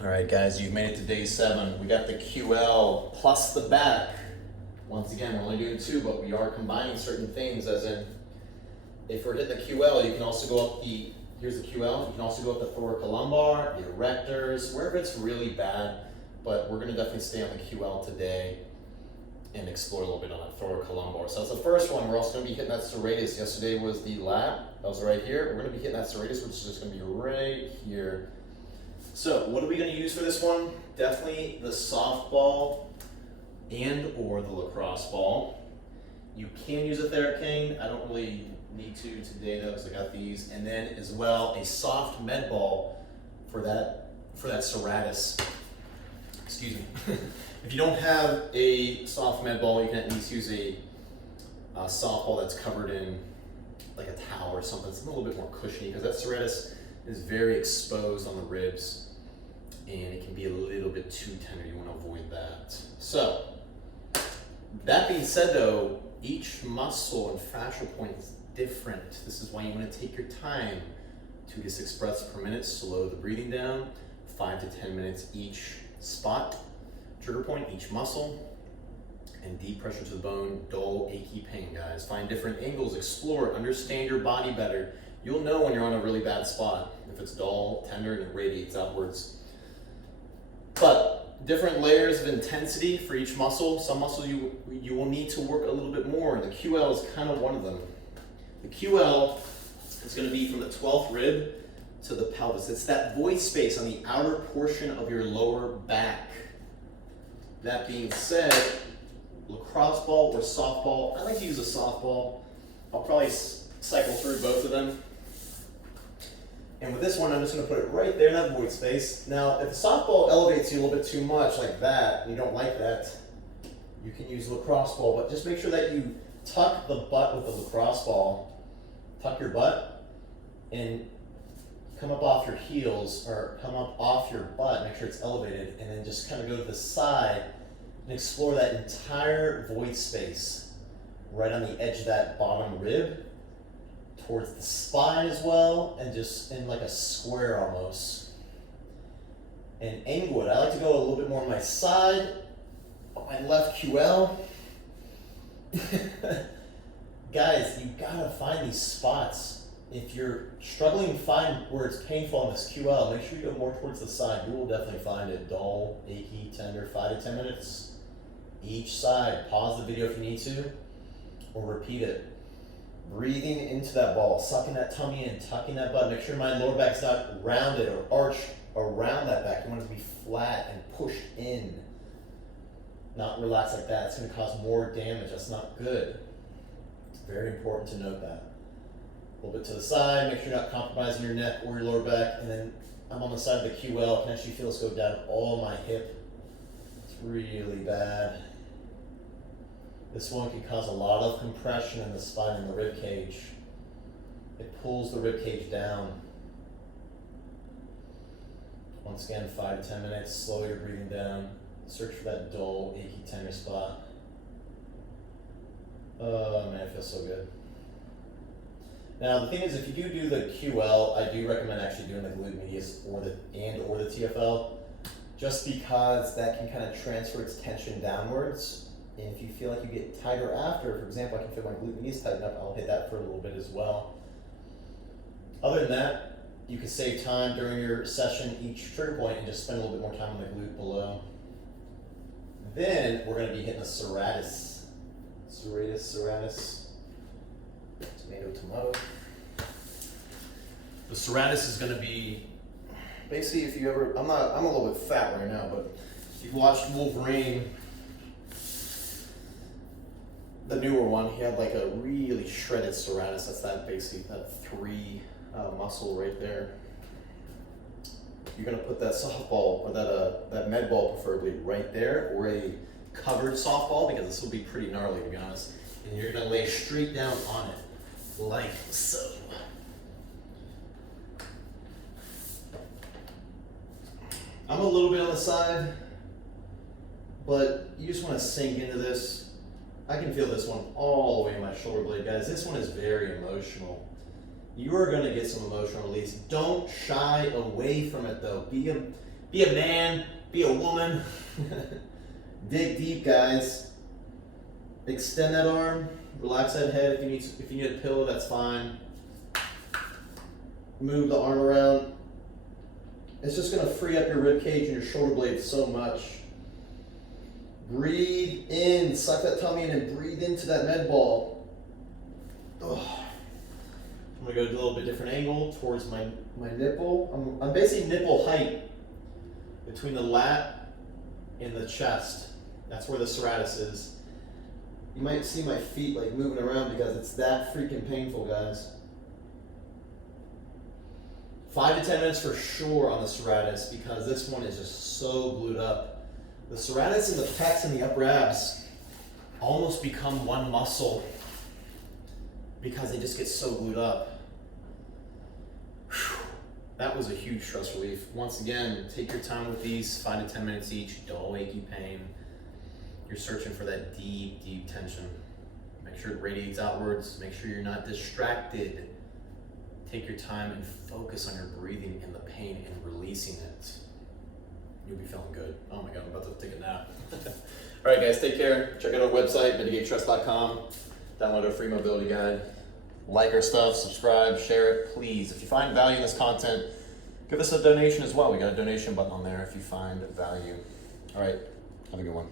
All right, guys, you've made it to day 7. We got the QL plus the back. Once again, we're only doing 2, but we are combining certain things, as in, if we're hitting the QL, you can also go up the, here's the QL, you can also go up the thoracolumbar, the erectors, wherever it's really bad, but we're gonna definitely stay on the QL today and explore a little bit on that thoracolumbar. So that's the first one. We're also gonna be hitting that serratus. Yesterday was the lat, that was right here. We're gonna be hitting that serratus, which is just gonna be right here. So what are we going to use for this one? Definitely the softball and or the lacrosse ball. You can use a Theracane. I don't really need to today though, because I got these. And then as well a soft Medball for that Serratus. Excuse me. If you don't have a soft Medball, you can at least use a softball that's covered in like a towel or something. It's a little bit more cushiony because that Serratus is very exposed on the ribs and it can be a little bit too tender. You want to avoid that. So, that being said though, each muscle and fascial point is different. This is why you want to take your time. 2 to 6 breaths per minute, slow the breathing down. 5 to 10 minutes each spot, trigger point, each muscle. And deep pressure to the bone, dull, achy pain, guys. Find different angles, explore, understand your body better. You'll know when you're on a really bad spot, if it's dull, tender, and it radiates outwards. But different layers of intensity for each muscle. Some muscles you will need to work a little bit more. The QL is kind of one of them. The QL is going to be from the 12th rib to the pelvis. It's that void space on the outer portion of your lower back. That being said, lacrosse ball or softball. I like to use a softball. I'll probably cycle through both of them. And with this one, I'm just going to put it right there in that void space. Now, if the softball elevates you a little bit too much like that, and you don't like that, you can use lacrosse ball, but just make sure that you tuck the butt with the lacrosse ball. Tuck your butt and come up off your heels, or come up off your butt, make sure it's elevated, and then just kind of go to the side and explore that entire void space right on the edge of that bottom rib, towards the spine as well, and just in like a square almost. And angle it. I like to go a little bit more on my side, on my left QL. Guys, you gotta find these spots. If you're struggling to find where it's painful on this QL, make sure you go more towards the side. You will definitely find it dull, achy, tender. 5 to 10 minutes each side. Pause the video if you need to, or repeat it. Breathing into that ball, sucking that tummy in, tucking that butt. Make sure my lower back's not rounded or arched around that back. You want it to be flat and pushed in, not relaxed like that. It's going to cause more damage. That's not good. It's very important to note that. A little bit to the side. Make sure you're not compromising your neck or your lower back. And then I'm on the side of the QL. I can actually feel this go down all my hip. It's really bad. This one can cause a lot of compression in the spine and the rib cage. It pulls the rib cage down. Once again, 5 to 10 minutes, slow your breathing down. Search for that dull, achy, tender spot. Oh man, it feels so good. Now the thing is, if you do the QL, I do recommend actually doing the glute medius or the TFL, just because that can kind of transfer its tension downwards. And if you feel like you get tighter after, for example, I can feel my glute medius tighten up, I'll hit that for a little bit as well. Other than that, you can save time during your session, each trigger point, and just spend a little bit more time on the glute below. Then we're going to be hitting the Serratus. Serratus. Tomato. The Serratus is going to be, basically, if you ever, I'm a little bit fat right now, but if you've watched Wolverine, the newer one, he had like a really shredded Serratus. That's that basically that 3 muscle right there. You're gonna put that softball or that med ball preferably right there, or a covered softball, because this will be pretty gnarly to be honest. And you're gonna lay straight down on it, like so. I'm a little bit on the side, but you just want to sink into this. I can feel this one all the way in my shoulder blade, guys. This one is very emotional. You are going to get some emotional release. Don't shy away from it, though. Be a man, be a woman. Dig deep, guys. Extend that arm, relax that head. If you need a pillow, that's fine. Move the arm around. It's just gonna free up your rib cage and your shoulder blades so much. Breathe in, suck that tummy in and breathe into that med ball. Ugh. I'm gonna go to a little bit different angle towards my nipple. I'm basically nipple height between the lat and the chest. That's where the serratus is. You might see my feet like moving around because it's that freaking painful, guys. 5 to 10 minutes for sure on the serratus because this one is just so glued up. The serratus and the pecs and the upper abs almost become one muscle because they just get so glued up. Whew. That was a huge stress relief. Once again, take your time with these, 5 to 10 minutes each, dull achy pain. You're searching for that deep, deep tension. Make sure it radiates outwards. Make sure you're not distracted. Take your time and focus on your breathing and the pain and releasing it. You'll be feeling good. Oh my God, I'm about to take a nap. All right, guys, take care. Check out our website, mitigatestress.com. Download our free mobility guide. Like our stuff, subscribe, share it, please. If you find value in this content, give us a donation as well. We got a donation button on there if you find value. All right, have a good one.